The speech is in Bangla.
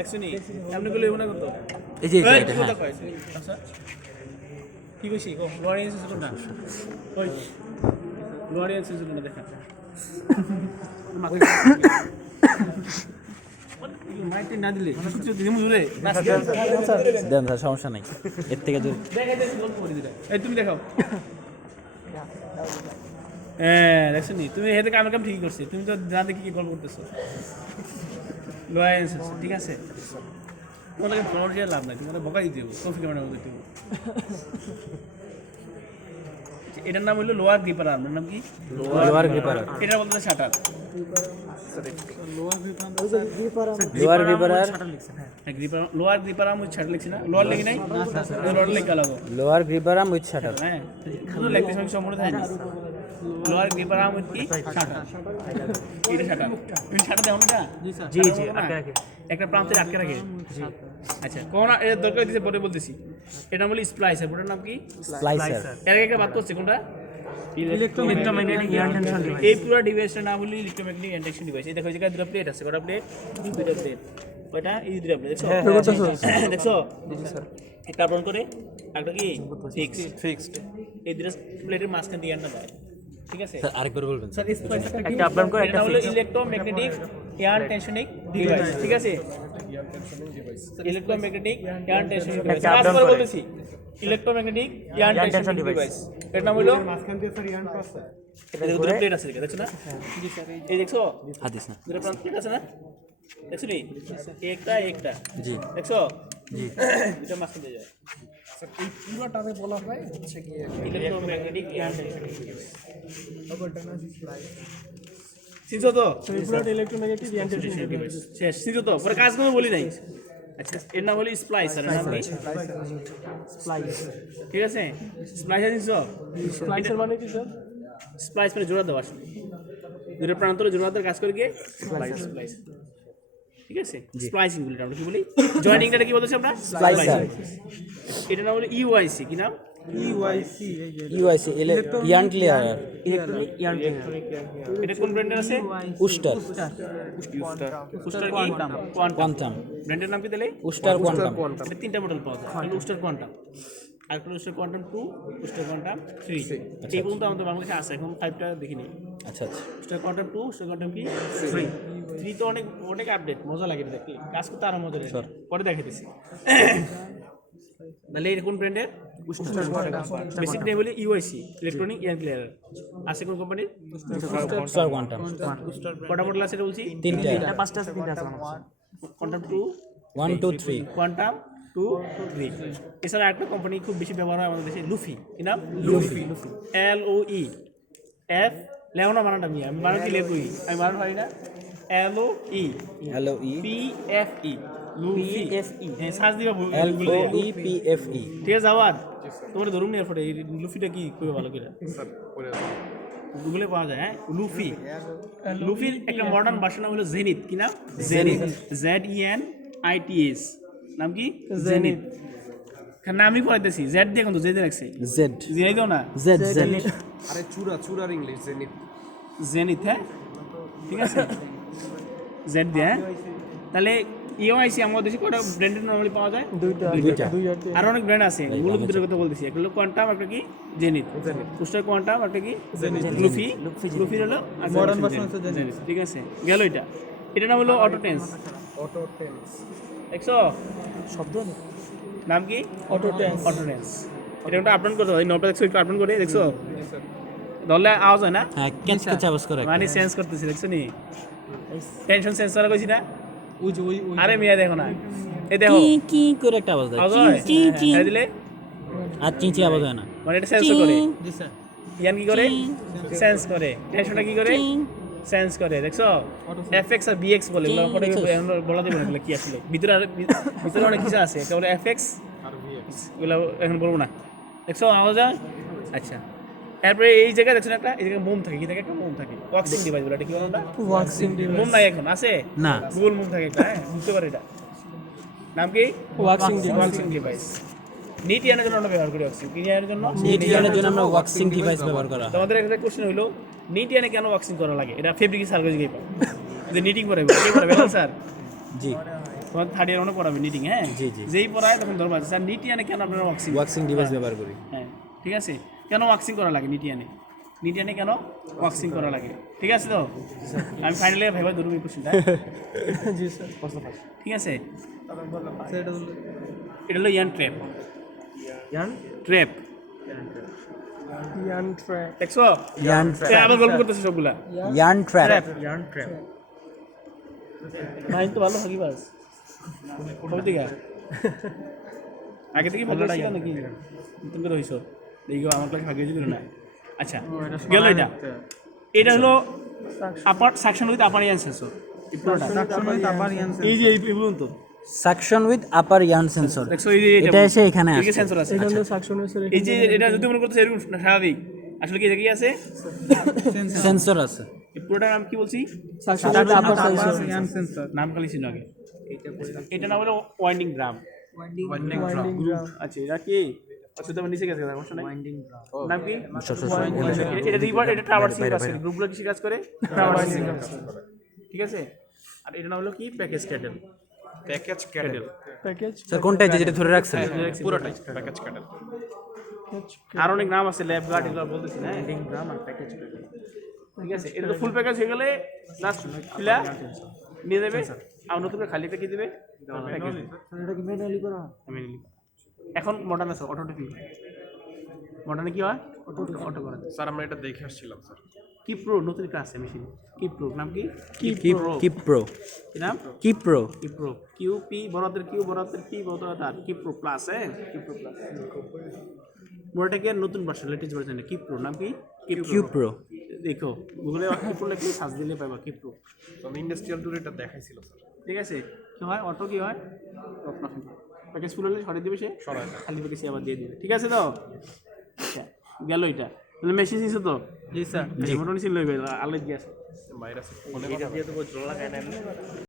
দেখছনি আপনি গুলো মনে করতো এই যে এটা হ্যাঁ আচ্ছা কি কইছি গো লরিয়েন্স আছে না ওই লরিয়েন্স আছে না দেখা মাইতে না দিলে কিছু দিমু জুরে দেন স্যার সমস্যা নাই এর থেকে দূর দেখা যাচ্ছে গল্প করে দিলা এই তুমি দেখাও হ্যাঁ দেখছনি তুমি হেতে কামের কাম ঠিকই করছিস তুমি তো না দেখি কি গল্প করতেছো লরিয়েন্স আছে ঠিক আছে তোমাকে ফ্লোরিয়া লাভ নাই তোমাকে বকাই দিব কফি কেমন হবে তুমি এটার নাম হলো লোয়ার গ্রিপার আর্ম এর নাম কি লোয়ার গ্রিপার এটা বলতে শাটার লোয়ার গ্রিপার আর হ্যাঁ gripper lower gripper arm with shutter লিখছি না লোয়ার লিখি নাই লোয়ার লেখা লাগো lower gripper arm with shutter হ্যাঁ শুধু লিখতে সময় সম্পূর্ণ থাকে না লোয়ার গ্রিপার আর্ম উইথ কি শাটার এটা শাটার তুমি শাটার দাও না জি জি একটা প্রান্তে আটকে রাখে জি আচ্ছা কোন এর দরকার দিতে পরে বলতেছি এটা বলি স্প্লাইসার ওটার নাম কি স্প্লাইসার এর আগে বাদ করছে কোনটা ইলেক্ট্রোম্যাগনেটিক ইন্টারটেনশন ডিভাইস এই পুরো ডিভাইসটার নাম হলো ইলেক্ট্রোম্যাগনেটিক ইন্টারটেনশন ডিভাইস এই দেখো এই জায়গায় দুটো প্লেট আছে কটা প্লেট দুটো প্লেট ওটা এই দুটো প্লেট দেখছো দেখছো জি স্যার একটা আপন করে একটা কি ফিক্সড এই দুটো প্লেটের মাঝখান দিয়ে আনতে হয় ঠিক আছে স্যার আরেকবার বলবেন স্যার একটা আপন করে একটা হলো ইলেক্ট্রোম্যাগনেটিক ইন্টারটেনশন ডিভাইস ঠিক আছে ইলেক্ট্রোম্যাগনেটিক ইন্টারটেনশন ডিভাইস আবার বলতেছি ইলেক্ট্রোম্যাগনেটিক ইন্টারটেনশন ডিভাইস এর নাম হলো মাঝখান দিয়ে স্যার ইয়ান পাস এটা দুটো প্লেট আছে দেখছো না জি স্যার এই দেখছো হাদিস না দুটো প্লেট আছে না দেখছো নি একটা জি দেখছো জি দুটো মাঝখান দিয়ে যায় স্যার এই পুরোটারে বলা হয় হচ্ছে কি ইলেক্ট্রোম্যাগনেটিক ইন্টারটেনশন ডিভাইস সিনছো তো পুরোটা ইলেক্ট্রোম্যাগনেটিক ইন্টারটেনশন ডিভাইস শেষ সিনছো তো পরে কাজ কোনো বলি নাই আচ্ছা এর নাম হলো স্প্লাইসার এর নাম কি স্প্লাইস ঠিক আছে স্প্লাইসার সিনছো স্প্লাইসার মানে কি স্যার স্প্লাইস মানে জোড়া দেওয়া আসলে দুটো প্রান্তরে জোড়া দেওয়ার কাজ করে গিয়ে স্প্লাইস ঠিক আছে স্প্লাইসিং বলি আমরা কি বলি জয়েনিংটা কি বলতেছি আমরা স্প্লাইসার এটা নাম হলো ইউআইসি কি নাম ইউআইসি ইউআইসি ইয়ান ক্লিয়ার ইলেকট্রনিক এটা কোন ব্র্যান্ডের আছে উস্টার উস্টার কি কোয়ান্টাম ব্র্যান্ডের নাম কি দিলে উস্টার কোয়ান্টাম এটা তিনটা মডেল পাওয়া যায় উস্টার কোয়ান্টাম আরেকটা উস্টার কোয়ান্টাম 2 উস্টার কোয়ান্টাম 3 এই পর্যন্ত আমাদের বাংলাদেশে আছে এখন 5টা দেখিনি আচ্ছা আচ্ছা উস্টার কোয়ান্টাম 2 উস্টার কোয়ান্টাম কি 3 তো অনেক আপডেট মজা লাগে দেখতে কাজ করতে আরো মজা লাগে পরে দেখাইতেছি তাহলে এটা কোন ব্র্যান্ডের উস্টার কোয়ান্টাম বেসিক নেম হলো ইউআইসি ইলেকট্রনিক ইয়ান ক্লিয়ার আছে কোন কোম্পানির উস্টার কোয়ান্টাম কটা মডেল আছে এটা বলছি তিনটা পাঁচটা আছে তিনটা আছে কোয়ান্টাম 2 1 2 3 কোয়ান্টাম 2 3 এছাড়া একটা কোম্পানি খুব বেশি ব্যবহার হয় আমাদের দেশে লুফি কি নাম লুফি LOE F লেওনা বানানটা আমি বানান কি লেখুই আমি বানান পারি না LOE LOE PFE লুফি হ্যাঁ সার্চ দিবা LOE PFE ঠিক আছে আবার তোমার ধরুন নি এরপরে এই লুফিটা কি কই ভালো করে স্যার পরে আছে গুগলে পাওয়া যায় হ্যাঁ লুফির একটা মডার্ন ভার্সন হলো জেনিথ কি নাম জেনিথ ZENITS নাম কি জেনিথ নামই পড়াইতেছি জেড দিয়ে কিন্তু জেড রাখছি জেড জিরাই দাও না জেড আরে চুরার ইংলিশ জেনিথ জেনিথ হ্যাঁ ঠিক আছে জেড দিয়ে হ্যাঁ তাহলে ইউআইসি আমাদের দেশে কয়টা ব্র্যান্ডের নরমালি পাওয়া যায় দুইটা আর অনেক ব্র্যান্ড আছে মূলত দুটোর কথা বলতেছি একটা হলো কোয়ান্টাম একটা কি জেনিথ উস্টার কোয়ান্টাম একটা কি লুফি হলো মডার্ন ভার্সন আছে জেনিথ ঠিক আছে গেল এটা নাম হলো অটোটেন্স দেখছো শব্দ নাম কি অটোটেন্স এটা একটা আপডেট করতে হয় নটা দেখছো একটু আপডেট করে দেখছো ধরলে আওয়াজ হয় না হ্যাঁ কেচ আওয়াজ করে মানে সেন্স করতেছি দেখছো নি টেনশন সেন্সর কইছি না ওই আরে মিয়া দেখো না এই দেখো কি করে একটা আওয়াজ দেয় চি চি দিলে আর চিঁচি আওয়াজ হয় না মানে এটা সেন্স করে জি স্যার ইয়ান কি করে সেন্স করে টেনশনটা কি করে সেন্স করে দেখছো এফএক্স আর বিএক্স বলে এগুলো বলা যাবে না এগুলো কি আসলে ভিতরে অনেক কিছু আছে কেবল এফএক্স আর বিএক্স এগুলো এখন বলবো না দেখছো আওয়াজ হয় আচ্ছা এরপরে এই জায়গায় দেখছেন একটা এই জায়গায় মোম থাকে কি থাকে একটা মোম থাকে ওয়াক্সিং ডিভাইস বলে এটা কি বলে না ওয়াক্সিং ডিভাইস মোম নাই এখন আছে না গুগল মোম থাকে একটা হ্যাঁ বুঝতে পারে এটা নাম কি ওয়াক্সিং ডিভাইস নিট ইয়ানের জন্য আমরা ব্যবহার করি ওয়াক্সিং কি ইয়ানের জন্য নিট ইয়ানের জন্য আমরা ওয়াক্সিং ডিভাইস ব্যবহার করা হয় তোমাদের একটা কোশ্চেন হলো নিট ইয়ানে কেন ওয়াক্সিং করা লাগে এটা ফেব্রিক সার্ভিস গিয়ে পাও যে নিটিং করে কি করে স্যার জি তোমার থার্ড ইয়ার মনে পড়াবে নিটিং, হ্যাঁ জি, জি। যেই পড়ায় তখন ধরবা স্যার নিটিয়ানে কেন আপনারা ওয়াক্সিং ওয়াক্সিং ডিভাইস ব্যবহার করি। হ্যাঁ ঠিক আছে, কেন ওয়াক্সিং করা লাগে নিটিয়ানে, নিটিয়ানে কেন ওয়াক্সিং করা লাগে, ঠিক আছে তো? আমি ফাইনালি ভাইবা ধরুন এই কোশ্চেনটা। জি স্যার প্রশ্ন ফার্স্ট ঠিক আছে, স্যার এটা এটা হলো ইয়ান ট্র্যাপ, ইয়ান ট্র্যাপ ইয়ান ট্র্যাপ দেখছো? ইয়ার্ন আবার গল্প করতেছে সবগুলা। Yarn trap. ইয়ান ট্র্যাপ ভাই তো ভালো হকি বাস কবে থেকে আগে থেকে ভালো ছিল নাকি তুমি তো হইছো দেখো আমার ক্লাস ভাগে ছিল না। আচ্ছা গেল এটা, এটা হলো upper suction with upper yarn sensor, এই যে এই পর্যন্ত suction with upper yarn sensor. দেখছো এই যে এটা এসে এখানে আসে। সেন্সর আছে, এই যে এটা যদি মনে করতে এরকম স্বাভাবিক, আসলে কি জায়গায় আছে সেন্সর আছে। এই পুরোটার নাম কি বলছি? নাম খালি ছিল আগে। এটা নাম হলো ওয়াইন্ডিং ড্রাম। আচ্ছা এটা কি? আচ্ছা তোমার নিচে গেছে সমস্যা নাই। নাম কি? এটা রিভার, এটা ট্রাভার্সিং কাজ করে। গ্রুপগুলো কিসে কাজ করে? ট্রাভার্সিং কাজ করে, ঠিক আছে। আর এটা নাম হলো কি? Package cattle. Package cattle sir কোনটা যেটা ধরে রাখছেন? পুরোটাই প্যাকেজ ক্যাটেল। আর অনেক নাম আছে, ল্যাব গার্ড, এগুলো বলতেছি না। ওয়াইন্ডিং ড্রাম আর প্যাকেজ ক্যাটেল, ঠিক আছে। এটা তো ফুল প্যাকেজ হয়ে গেলে লাস্ট খুলা নিয়ে যাবে, আর নতুন করে খালি প্যাকেজ দেবে। এটা কি ম্যানুয়ালি করা? ম্যানুয়ালি। এখন মডার্ন আছে, অটোমেটিক। মডার্নে কি হয়? অটো করা। স্যার আমরা এটা দেখে আসছিলাম স্যার। কি প্রো নতুন একটা আছে মেশিন, কি প্রো নাম কি? কি প্রো। কি নাম? কি প্রো। কি প্রো, কিউ পি বড়দের কিউ বড়দের পি বড়দের কি প্রো প্লাস, হ্যাঁ কি প্রো প্লাস। মোটাকে নতুন ভার্সন, লেটেস্ট ভার্সন কি প্রো নাম কি? কি প্রো। দেখো গুগলে কি প্রো লিখে সার্চ দিলে পাবা কি প্রো। আমি ইন্ডাস্ট্রিয়াল ট্যুরে এটা দেখাইছিল স্যার। ঠিক আছে, কি হয় অটো কি হয়? প্যাকেজ ফুল হলে সরিয়ে দিবে, সে খালি প্যাকেজ আবার দিয়ে দিবে, ঠিক আছে তো? আচ্ছা গেল এটা, তাহলে মেশিন নিছো তো? জি স্যার, মোটামুটি ছিল আলাদা গ্যাস ভাইরাস এটা দিয়ে তো লাগায় না।